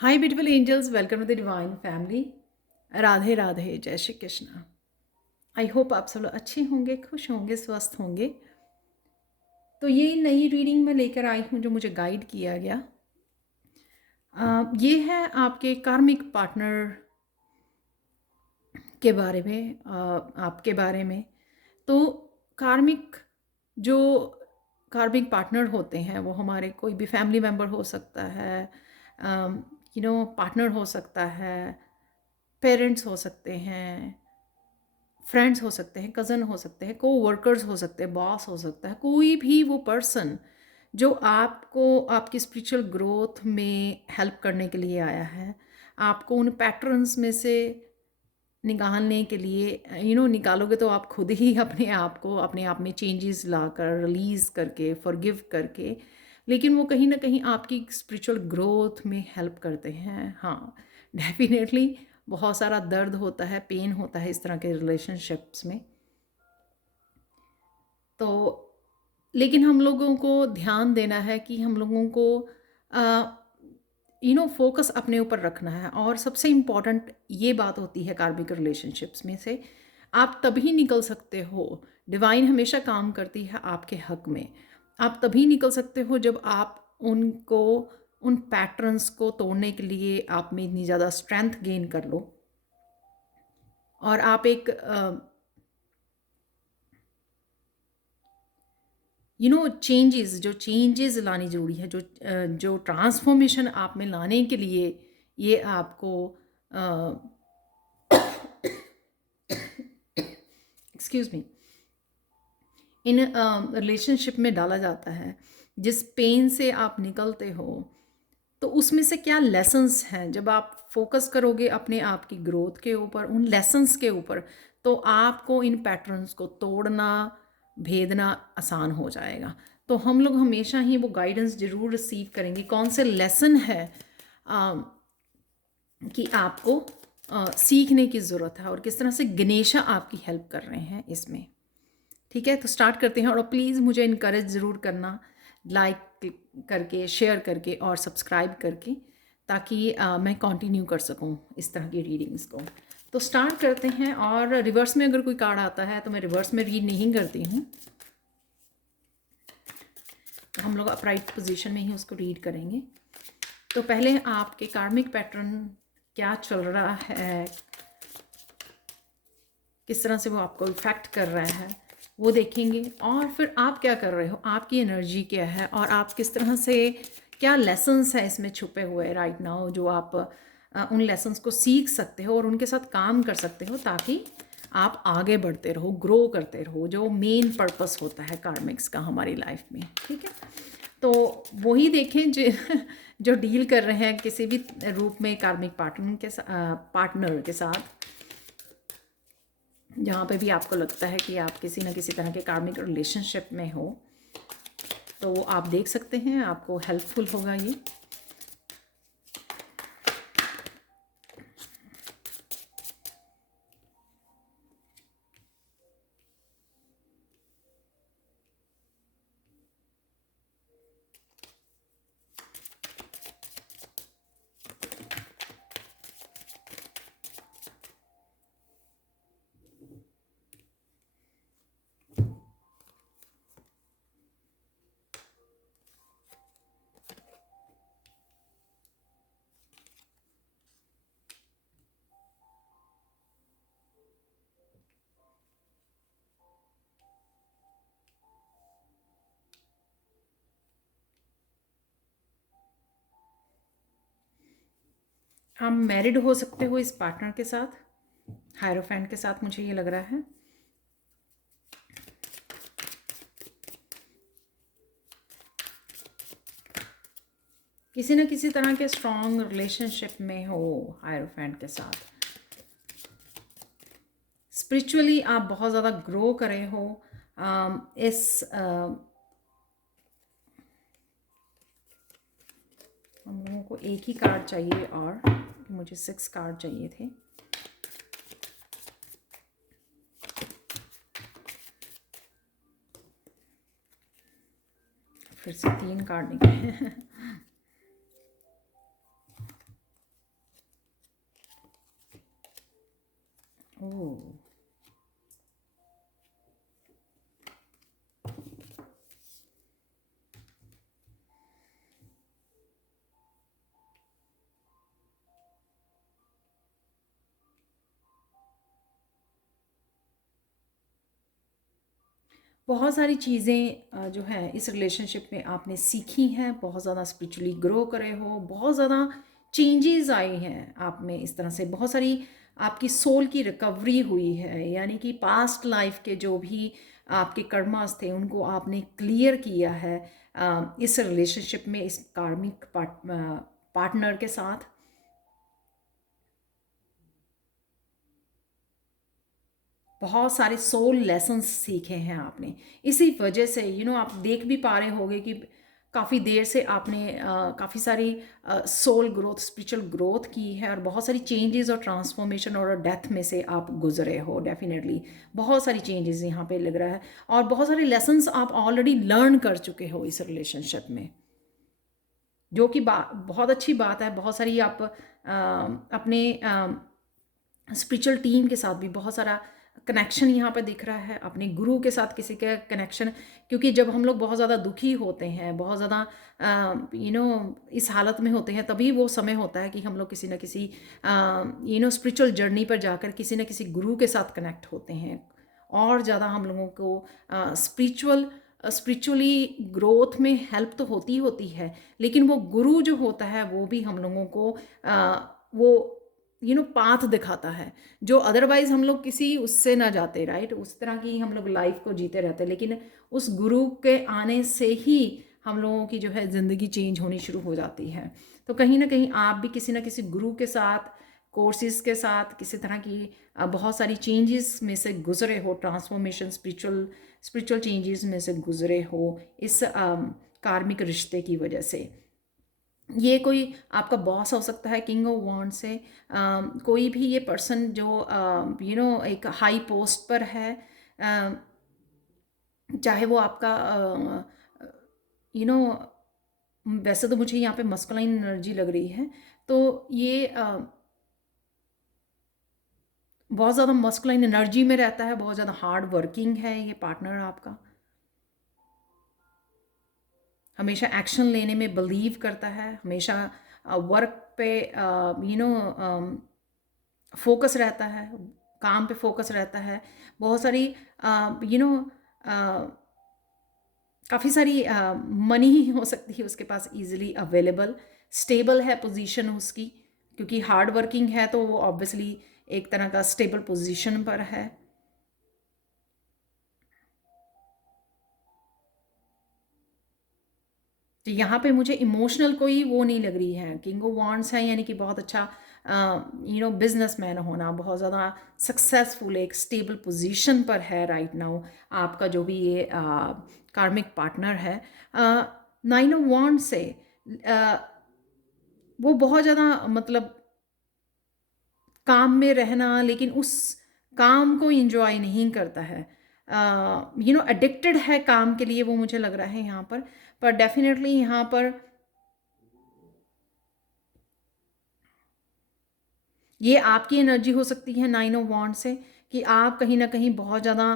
Hi beautiful angels, welcome to the divine family. Radhe Radhe, जय Shri Krishna. I hope आप सब लोग अच्छे होंगे, खुश होंगे, स्वस्थ होंगे। तो ये नई रीडिंग मैं लेकर आई हूँ जो मुझे गाइड किया गया। ये है आपके कार्मिक पार्टनर के बारे में, आपके बारे में। तो कार्मिक जो कार्मिक पार्टनर होते हैं वो हमारे कोई भी फैमिली मेम्बर हो सकता है, पार्टनर हो सकता है, पेरेंट्स हो सकते हैं, फ्रेंड्स हो सकते हैं, कज़न हो सकते हैं, को वर्कर्स हो सकते हैं, बॉस हो सकता है, कोई भी वो पर्सन जो आपको आपकी स्पिरिचुअल ग्रोथ में हेल्प करने के लिए आया है, आपको उन पैटर्न्स में से निकालने के लिए निकालोगे तो आप खुद ही अपने आप में चेंजेस लाकर, रिलीज़ करके, फॉरगिव करके, लेकिन वो कहीं ना कहीं आपकी स्पिरिचुअल ग्रोथ में हेल्प करते हैं। हाँ, डेफिनेटली बहुत सारा दर्द होता है, पेन होता है इस तरह के रिलेशनशिप्स में। तो लेकिन हम लोगों को ध्यान देना है कि हम लोगों को फोकस अपने ऊपर रखना है। और सबसे इम्पॉर्टेंट ये बात होती है कार्मिक रिलेशनशिप्स में से, आप तभी निकल सकते हो, डिवाइन हमेशा काम करती है आपके हक में। आप तभी निकल सकते हो जब आप उनको, उन पैटर्न्स को तोड़ने के लिए आप में इतनी ज़्यादा स्ट्रेंथ गेन कर लो और आप एक चेंजेस लानी ज़रूरी है, जो ट्रांसफॉर्मेशन आप में लाने के लिए ये आपको एक्सक्यूज़ मी, इन रिलेशनशिप में डाला जाता है। जिस पेन से आप निकलते हो तो उसमें से क्या लेसन्स हैं, जब आप फोकस करोगे अपने आप की ग्रोथ के ऊपर, उन लेसन्स के ऊपर, तो आपको इन पैटर्न्स को तोड़ना, भेदना आसान हो जाएगा। तो हम लोग हमेशा ही वो गाइडेंस ज़रूर रिसीव करेंगे, कौन से लेसन है कि आपको सीखने की ज़रूरत है और किस तरह से गणेशा आपकी हेल्प कर रहे हैं इसमें। ठीक है, तो स्टार्ट करते हैं। और प्लीज़ मुझे इनकरेज ज़रूर करना, लाइक करके, शेयर करके और सब्सक्राइब करके, ताकि मैं कंटिन्यू कर सकूं इस तरह की रीडिंग्स को। तो स्टार्ट करते हैं। और रिवर्स में अगर कोई कार्ड आता है तो मैं रिवर्स में रीड नहीं करती हूँ, तो हम लोग अपराइट पोजीशन में ही उसको रीड करेंगे। तो पहले आपके कार्मिक पैटर्न क्या चल रहा है, किस तरह से वो आपको इफ़ेक्ट कर रहा है वो देखेंगे, और फिर आप क्या कर रहे हो, आपकी एनर्जी क्या है, और आप किस तरह से, क्या लेसन्स है इसमें छुपे हुए राइट नाउ, जो आप उन लेसन्स को सीख सकते हो और उनके साथ काम कर सकते हो, ताकि आप आगे बढ़ते रहो, ग्रो करते रहो, जो मेन पर्पस होता है कार्मिक्स का हमारी लाइफ में। ठीक है, तो वही देखें जो डील कर रहे हैं किसी भी रूप में कार्मिक पार्टनर के साथ, जहाँ पे भी आपको लगता है कि आप किसी न किसी तरह के कार्मिक रिलेशनशिप में हो, तो आप देख सकते हैं, आपको हेल्पफुल होगा ये। आप मैरिड हो सकते हो इस पार्टनर के साथ, हायरोफेंट के साथ, मुझे ये लग रहा है। किसी न किसी तरह के स्ट्रॉन्ग रिलेशनशिप में हो हायरोफेंट के साथ। स्पिरिचुअली आप बहुत ज़्यादा ग्रो करे हो। इस हम लोगों को एक ही कार्ड चाहिए और मुझे 6 कार्ड चाहिए थे। फिर से 3 कार्ड निकले। ओह! बहुत सारी चीज़ें जो हैं इस रिलेशनशिप में आपने सीखी हैं, बहुत ज़्यादा स्पिरिचुअली ग्रो करे हो, बहुत ज़्यादा चेंजेस आए हैं आप में इस तरह से, बहुत सारी आपकी सोल की रिकवरी हुई है, यानी कि पास्ट लाइफ के जो भी आपके कर्मास थे उनको आपने क्लियर किया है इस रिलेशनशिप में, इस कार्मिक पार्टनर के साथ। बहुत सारे सोल लेसन्स सीखे हैं आपने, इसी वजह से आप देख भी पा रहे होगे कि काफ़ी देर से आपने काफ़ी सारी सोल ग्रोथ, स्पिरिचुअल ग्रोथ की है, और बहुत सारी चेंजेस और ट्रांसफॉर्मेशन और डेथ में से आप गुजरे हो। डेफिनेटली बहुत सारी चेंजेस यहाँ पे लग रहा है, और बहुत सारे लेसन्स आप ऑलरेडी लर्न कर चुके हो इस रिलेशनशिप में, जो कि बहुत अच्छी बात है। बहुत सारी आप अपने स्पिरिचुअल टीम के साथ भी बहुत सारा कनेक्शन यहाँ पे दिख रहा है, अपने गुरु के साथ किसी का कनेक्शन, क्योंकि जब हम लोग बहुत ज़्यादा दुखी होते हैं, बहुत ज़्यादा इस हालत में होते हैं, तभी वो समय होता है कि हम लोग किसी न किसी स्पिरिचुअल जर्नी पर जाकर किसी न किसी गुरु के साथ कनेक्ट होते हैं, और ज़्यादा हम लोगों को स्पिरिचुअली ग्रोथ में हेल्प तो होती होती है, लेकिन वो गुरु जो होता है वो भी हम लोगों को वो पाथ दिखाता है, जो अदरवाइज हम लोग किसी उससे ना जाते, राइट, उस तरह की हम लोग लाइफ को जीते रहते, लेकिन उस गुरु के आने से ही हम लोगों की जो है ज़िंदगी चेंज होनी शुरू हो जाती है। तो कहीं ना कहीं आप भी किसी ना किसी गुरु के साथ, कोर्सेज के साथ, किसी तरह की बहुत सारी चेंजेस में से गुजरे हो, ट्रांसफॉर्मेशन, स्पिरिचुअल चेंजेस में से गुजरे हो इस कार्मिक रिश्ते की वजह से। ये कोई आपका बॉस हो सकता है, किंग ऑफ वॉन्ड से कोई भी ये पर्सन जो एक हाई पोस्ट पर है, चाहे वो आपका यू नो वैसे तो मुझे यहाँ पे मस्कुलाइन एनर्जी लग रही है, तो ये बहुत ज़्यादा मस्कुलाइन एनर्जी में रहता है, बहुत ज़्यादा हार्ड वर्किंग है ये पार्टनर आपका, हमेशा एक्शन लेने में बिलीव करता है, हमेशा वर्क पे फोकस रहता है, काम पे फोकस रहता है, बहुत सारी यू नो काफ़ी सारी मनी हो सकती है उसके पास इजीली अवेलेबल, स्टेबल है पोजीशन उसकी, क्योंकि हार्ड वर्किंग है तो वो ऑब्वियसली एक तरह का स्टेबल पोजीशन पर है। तो यहाँ पे मुझे इमोशनल कोई वो नहीं लग रही है, किंग ऑफ वांड्स है, यानी कि बहुत अच्छा बिजनेसमैन होना, बहुत ज़्यादा सक्सेसफुल, एक स्टेबल पोजीशन पर है राइट नाउ आपका जो भी ये कार्मिक पार्टनर है। नाइन ऑफ वांड से uh, वो बहुत ज़्यादा मतलब काम में रहना, लेकिन उस काम को इंजॉय नहीं करता है, एडिक्टेड है काम के लिए, वो मुझे लग रहा है यहाँ पर डेफिनेटली यहाँ पर ये आपकी एनर्जी हो सकती है नाइन ऑफ वॉन्ड से, कि आप कहीं ना कहीं बहुत ज़्यादा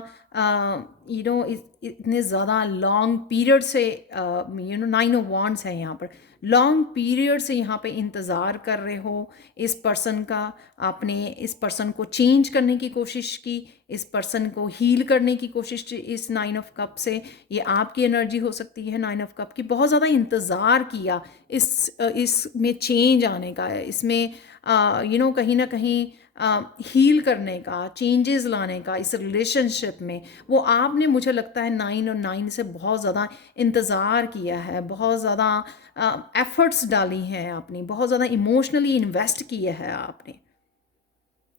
इतने ज़्यादा लॉन्ग पीरियड से नाइन ऑफ वॉन्ड्स है यहाँ पर, लॉन्ग पीरियड से यहाँ पे इंतज़ार कर रहे हो इस पर्सन का, आपने इस पर्सन को चेंज करने की कोशिश की, इस पर्सन को हील करने की कोशिश की इस नाइन ऑफ कप से, ये आपकी एनर्जी हो सकती है नाइन ऑफ कप की, बहुत ज़्यादा इंतज़ार किया इसमें चेंज आने का, इसमें कहीं ना कहीं हील करने का, चेंजेस लाने का इस रिलेशनशिप में, वो आपने मुझे लगता है नाइन और नाइन से बहुत ज़्यादा इंतज़ार किया है, बहुत ज़्यादा एफर्ट्स डाली हैं आपने, बहुत ज़्यादा इमोशनली इन्वेस्ट किया है आपने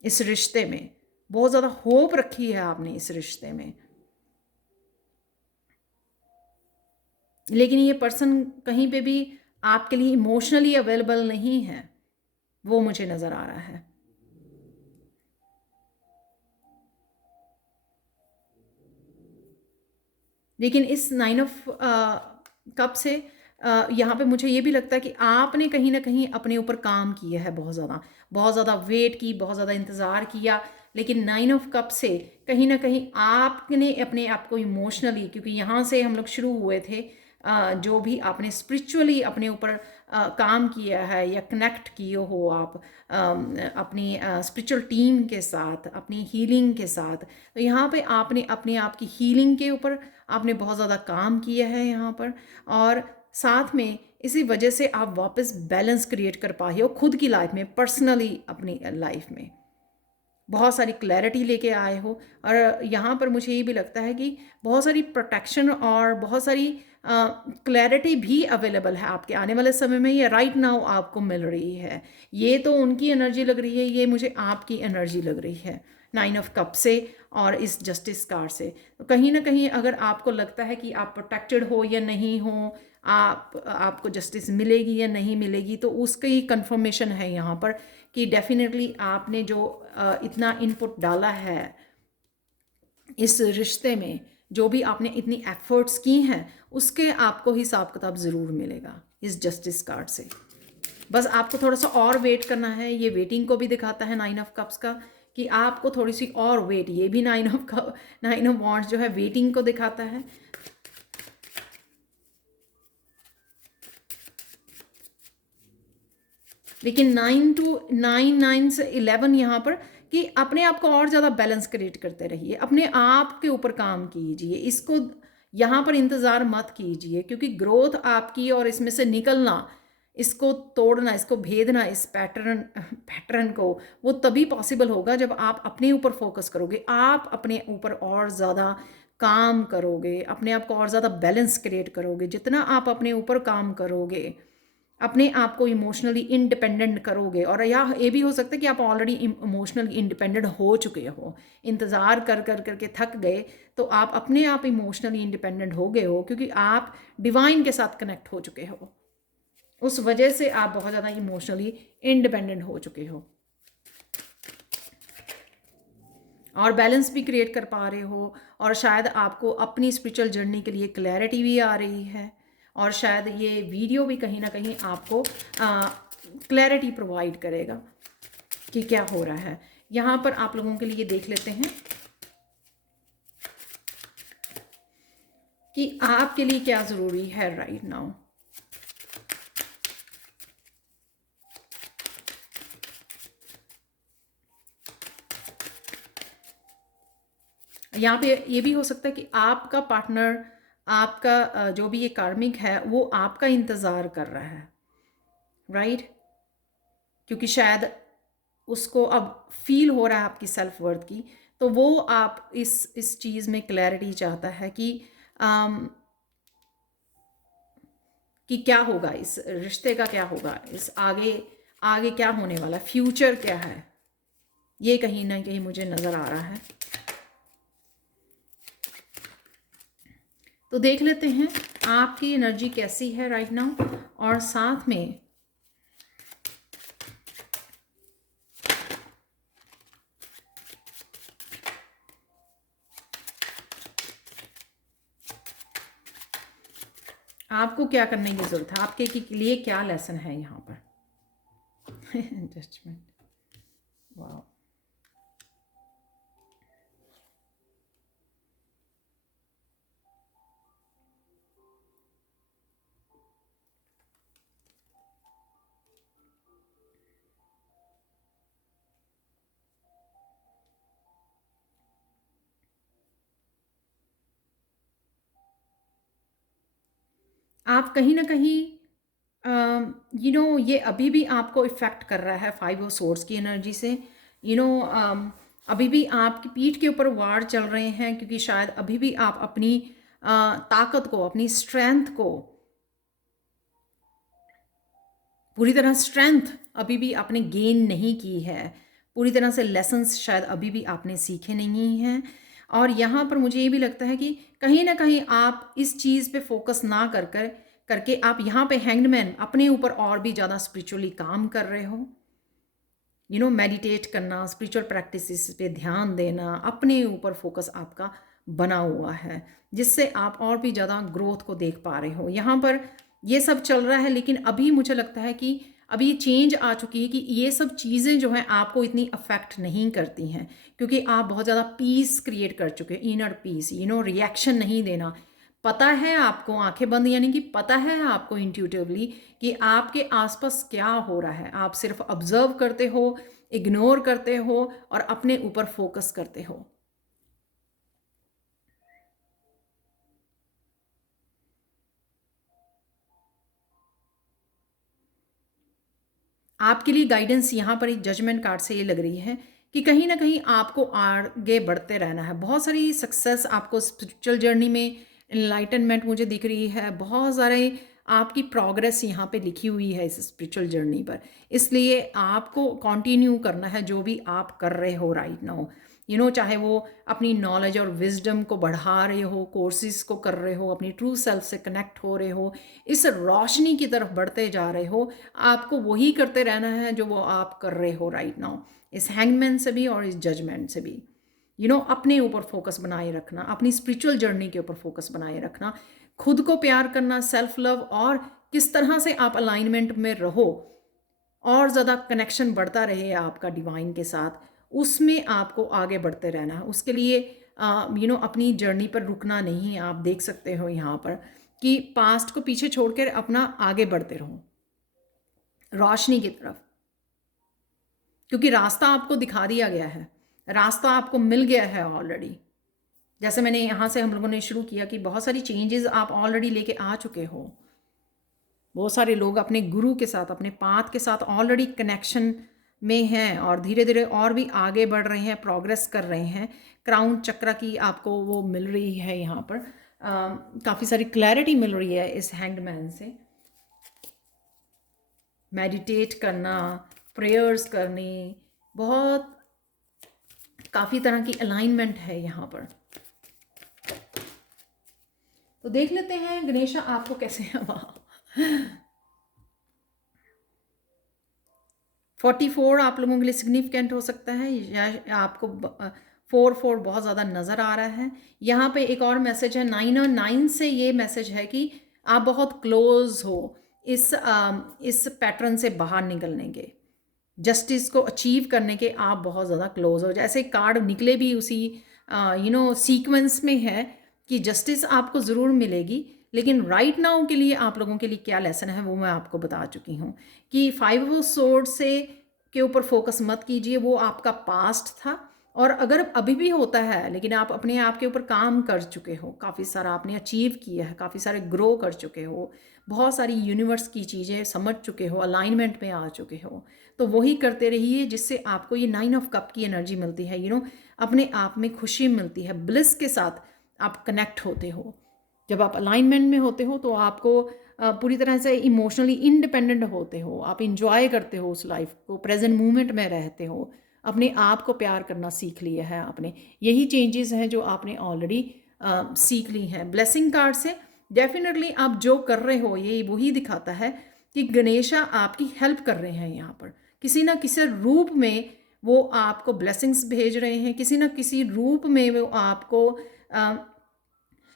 इस रिश्ते में, बहुत ज़्यादा होप रखी है आपने इस रिश्ते में, लेकिन ये पर्सन कहीं पे भी आपके लिए इमोशनली अवेलेबल नहीं है, वो मुझे नज़र आ रहा है। लेकिन इस नाइन ऑफ कप से यहाँ पे मुझे ये भी लगता है कि आपने कहीं ना कहीं अपने ऊपर काम किया है, बहुत ज़्यादा वेट की, बहुत ज़्यादा इंतज़ार किया, लेकिन 9 ऑफ कप से कहीं ना कहीं आपने अपने आप को इमोशनली, क्योंकि यहाँ से हम लोग शुरू हुए थे, जो भी आपने स्पिरिचुअली अपने ऊपर काम किया है या कनेक्ट किए हो आप अपनी स्पिरिचुअल टीम के साथ, अपनी हीलिंग के साथ, तो यहाँ पे आपने अपने आप की हीलिंग के ऊपर आपने बहुत ज़्यादा काम किया है यहाँ पर। और साथ में इसी वजह से आप वापस बैलेंस क्रिएट कर पाए हो खुद की लाइफ में, पर्सनली अपनी लाइफ में बहुत सारी क्लैरिटी लेके आए हो। और यहाँ पर मुझे ये भी लगता है कि बहुत सारी प्रोटेक्शन और बहुत सारी क्लैरिटी भी अवेलेबल है आपके आने वाले समय में, ये राइट नाउ आपको मिल रही है। ये तो उनकी एनर्जी लग रही है, ये मुझे आपकी एनर्जी लग रही है 9 ऑफ कप से और इस जस्टिस कार्ड से। तो कहीं ना कहीं अगर आपको लगता है कि आप प्रोटेक्टेड हो या नहीं हो, आपको जस्टिस मिलेगी या नहीं मिलेगी, तो उसकी कंफर्मेशन है यहाँ पर कि डेफिनेटली आपने जो इतना इनपुट डाला है इस रिश्ते में, जो भी आपने इतनी एफर्ट्स की हैं, उसके आपको हिसाब किताब ज़रूर मिलेगा इस जस्टिस कार्ड से। बस आपको थोड़ा सा और वेट करना है। ये वेटिंग को भी दिखाता है 9 ऑफ कप्स का, कि आपको थोड़ी सी और वेट, ये भी 9 ऑफ वॉन्ड्स जो है वेटिंग को दिखाता है। लेकिन 9 से 11 यहाँ पर कि अपने आप को और ज़्यादा बैलेंस क्रिएट करते रहिए, अपने आप के ऊपर काम कीजिए, इसको यहाँ पर इंतज़ार मत कीजिए, क्योंकि ग्रोथ आपकी और इसमें से निकलना, इसको तोड़ना, इसको भेदना, इस पैटर्न को, वो तभी पॉसिबल होगा जब आप अपने ऊपर फोकस करोगे, आप अपने ऊपर और ज़्यादा काम करोगे, अपने आप को और ज़्यादा बैलेंस क्रिएट करोगे। जितना आप अपने ऊपर काम करोगे, अपने आप को इमोशनली इंडिपेंडेंट करोगे, और या ये भी हो सकता है कि आप ऑलरेडी इमोशनली इंडिपेंडेंट हो चुके हो, इंतज़ार कर कर करके थक गए, तो आप अपने आप इमोशनली इंडिपेंडेंट हो गए हो, क्योंकि आप डिवाइन के साथ कनेक्ट हो चुके हो। उस वजह से आप बहुत ज़्यादा इमोशनली इंडिपेंडेंट हो चुके हो और बैलेंस भी क्रिएट कर पा रहे हो, और शायद आपको अपनी स्पिरिचुअल जर्नी के लिए क्लैरिटी भी आ रही है, और शायद ये वीडियो भी कहीं ना कहीं आपको क्लैरिटी प्रोवाइड करेगा कि क्या हो रहा है। यहाँ पर आप लोगों के लिए देख लेते हैं कि आपके लिए क्या ज़रूरी है राइट नाउ। यहाँ पे ये भी हो सकता है कि आपका पार्टनर, आपका जो भी ये कार्मिक है, वो आपका इंतज़ार कर रहा है, राइट? क्योंकि शायद उसको अब फील हो रहा है आपकी सेल्फ वर्थ की, तो वो आप इस चीज़ में क्लैरिटी चाहता है कि क्या होगा, इस रिश्ते का क्या होगा, इस आगे आगे क्या होने वाला, फ्यूचर क्या है, ये कहीं ना कहीं मुझे नज़र आ रहा है। तो देख लेते हैं आपकी एनर्जी कैसी है राइट नाउ, और साथ में आपको क्या करने की ज़रूरत है, आपके के लिए क्या लेसन है यहाँ पर। जजमेंट, वाह। आप कहीं ना कहीं ये अभी भी आपको इफ़ेक्ट कर रहा है 5 ऑफ सोर्ड्स की एनर्जी से। अभी भी आपकी पीठ के ऊपर वार चल रहे हैं, क्योंकि शायद अभी भी आप अपनी ताकत को, अपनी स्ट्रेंथ को, पूरी तरह स्ट्रेंथ अभी भी आपने गेन नहीं की है, पूरी तरह से लेसन्स शायद अभी भी आपने सीखे नहीं हैं। और यहाँ पर मुझे ये भी लगता है कि कहीं ना कहीं आप इस चीज़ पे फोकस ना करके आप यहाँ पे हैंगमैन अपने ऊपर और भी ज़्यादा स्पिरिचुअली काम कर रहे हो। मेडिटेट करना, स्पिरिचुअल प्रैक्टिसेस पे ध्यान देना, अपने ऊपर फोकस आपका बना हुआ है, जिससे आप और भी ज़्यादा ग्रोथ को देख पा रहे हो। यहाँ पर ये सब चल रहा है, लेकिन अभी मुझे लगता है कि अब ये चेंज आ चुकी है कि ये सब चीज़ें जो हैं आपको इतनी अफेक्ट नहीं करती हैं, क्योंकि आप बहुत ज़्यादा पीस क्रिएट कर चुके हैं, इनर पीस, रिएक्शन नहीं देना। पता है आपको, आंखें बंद यानी कि पता है आपको इंट्यूटिवली कि आपके आसपास क्या हो रहा है। आप सिर्फ ऑब्जर्व करते हो, इग्नोर करते हो और अपने ऊपर फोकस करते हो। आपके लिए गाइडेंस यहाँ पर एक जजमेंट कार्ड से ये लग रही है कि कहीं ना कहीं आपको आगे बढ़ते रहना है। बहुत सारी सक्सेस आपको स्पिरिचुअल जर्नी में, इनलाइटनमेंट मुझे दिख रही है, बहुत सारे आपकी प्रोग्रेस यहाँ पे लिखी हुई है इस स्पिरिचुअल जर्नी पर। इसलिए आपको कंटिन्यू करना है जो भी आप कर रहे हो राइट नाउ। चाहे वो अपनी नॉलेज और विजडम को बढ़ा रहे हो, कोर्सेज को कर रहे हो, अपनी ट्रू सेल्फ से कनेक्ट हो रहे हो, इस रोशनी की तरफ बढ़ते जा रहे हो, आपको वही करते रहना है जो वो आप कर रहे हो राइट नाउ, इस हैंगमैन से भी और इस जजमेंट से भी। अपने ऊपर फोकस बनाए रखना, अपनी स्पिरिचुअल जर्नी के ऊपर फोकस बनाए रखना, खुद को प्यार करना, सेल्फ लव, और किस तरह से आप अलाइनमेंट में रहो और ज़्यादा कनेक्शन बढ़ता रहे आपका डिवाइन के साथ, उसमें आपको आगे बढ़ते रहना है। उसके लिए अपनी जर्नी पर रुकना नहीं है। आप देख सकते हो यहाँ पर कि पास्ट को पीछे छोड़कर अपना आगे बढ़ते रहो रोशनी की तरफ, क्योंकि रास्ता आपको दिखा दिया गया है, रास्ता आपको मिल गया है ऑलरेडी। जैसे मैंने यहाँ से हम लोगों ने शुरू किया कि बहुत सारी चेंजेस आप ऑलरेडी लेके आ चुके हो। बहुत सारे लोग अपने गुरु के साथ, अपने पाथ के साथ ऑलरेडी कनेक्शन में हैं और धीरे धीरे और भी आगे बढ़ रहे हैं, प्रोग्रेस कर रहे हैं। क्राउन चक्र की आपको वो मिल रही है यहाँ पर, काफ़ी सारी क्लैरिटी मिल रही है इस हैंग्ड मैन से। मेडिटेट करना, प्रेयर्स करनी, बहुत काफ़ी तरह की अलाइनमेंट है यहाँ पर। तो देख लेते हैं गणेशा आपको कैसे है वहाँ। 44 आप लोगों के लिए सिग्निफिकेंट हो सकता है, या आपको 4 बहुत ज़्यादा नज़र आ रहा है। यहाँ पे एक और मैसेज है 9, और 9 से ये मैसेज है कि आप बहुत क्लोज हो इस पैटर्न से बाहर निकलने के, जस्टिस को अचीव करने के आप बहुत ज़्यादा क्लोज हो। जैसे कार्ड निकले भी उसी सीक्वेंस में है कि जस्टिस आपको ज़रूर मिलेगी, लेकिन राइट नाउ के लिए आप लोगों के लिए क्या लेसन है वो मैं आपको बता चुकी हूँ कि 5 ऑफ सोर्ड से के ऊपर फोकस मत कीजिए, वो आपका पास्ट था। और अगर अभी भी होता है, लेकिन आप अपने आप के ऊपर काम कर चुके हो, काफ़ी सारा आपने अचीव किया है, काफ़ी सारे ग्रो कर चुके हो, बहुत सारी यूनिवर्स की चीज़ें समझ चुके हो, अलाइनमेंट में आ चुके हो, तो वही करते रहिए जिससे आपको ये 9 ऑफ कप की एनर्जी मिलती है। अपने आप में खुशी मिलती है, ब्लिस के साथ आप कनेक्ट होते हो। जब आप अलाइनमेंट में होते हो तो आपको पूरी तरह से इमोशनली इंडिपेंडेंट होते हो, आप इंजॉय करते हो उस लाइफ को, प्रेजेंट मोमेंट में रहते हो, अपने आप को प्यार करना सीख लिया है आपने। यही चेंजेस हैं जो आपने ऑलरेडी सीख ली हैं ब्लेसिंग कार्ड से। डेफिनेटली आप जो कर रहे हो ये वही दिखाता है कि गणेशा आपकी हेल्प कर रहे हैं यहाँ पर, किसी ना किसी रूप में वो आपको ब्लेसिंग्स भेज रहे हैं, किसी ना किसी रूप में वो आपको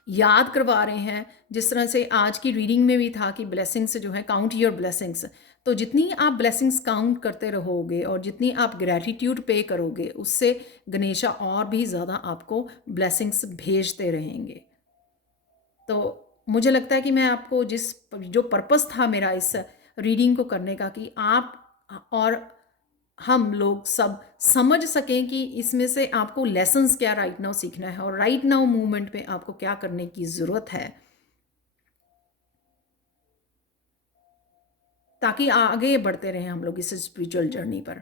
याद करवा रहे हैं। जिस तरह से आज की रीडिंग में भी था कि ब्लेसिंग्स जो है, काउंट योर ब्लेसिंग्स। तो जितनी आप ब्लेसिंग्स काउंट करते रहोगे और जितनी आप ग्रैटिट्यूड पे करोगे, उससे गणेशा और भी ज़्यादा आपको ब्लेसिंग्स भेजते रहेंगे। तो मुझे लगता है कि मैं आपको जो पर्पस था मेरा इस रीडिंग को करने का, कि आप और हम लोग सब समझ सकें कि इसमें से आपको लेसन्स क्या राइट नाउ सीखना है और राइट नाउ मूवमेंट में आपको क्या करने की ज़रूरत है, ताकि आगे बढ़ते रहें हम लोग इस स्पिरिचुअल जर्नी पर।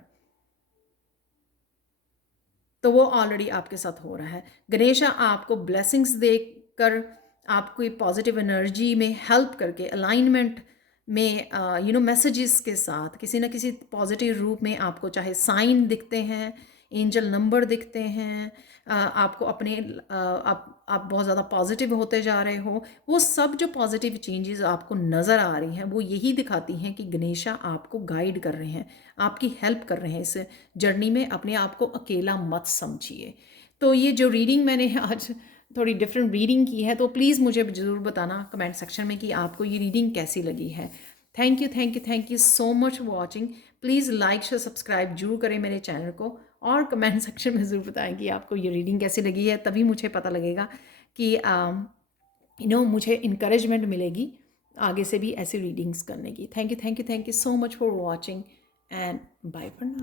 तो वो ऑलरेडी आपके साथ हो रहा है। गणेशा आपको ब्लेसिंग्स देकर, आपको पॉजिटिव एनर्जी में हेल्प करके, अलाइनमेंट में मैसेजेस के साथ किसी ना किसी पॉजिटिव रूप में आपको चाहे साइन दिखते हैं, एंजल नंबर दिखते हैं, आपको अपने आप बहुत ज़्यादा पॉजिटिव होते जा रहे हो, वो सब जो पॉजिटिव चेंजेस आपको नज़र आ रही हैं वो यही दिखाती हैं कि गणेशा आपको गाइड कर रहे हैं, आपकी हेल्प कर रहे हैं इस जर्नी में। अपने आप को अकेला मत समझिए। तो ये जो रीडिंग मैंने आज थोड़ी डिफरेंट रीडिंग की है, तो प्लीज़ मुझे ज़रूर बताना कमेंट सेक्शन में कि आपको ये रीडिंग कैसी लगी है। Thank you so much for watching. Please like share subscribe जरूर करें मेरे चैनल को, और कमेंट सेक्शन में ज़रूर बताएं कि आपको ये रीडिंग कैसी लगी है, तभी मुझे पता लगेगा कि मुझे इनकरेजमेंट मिलेगी आगे से भी ऐसी रीडिंग्स करने की। Thank you so much for watching, and bye for now.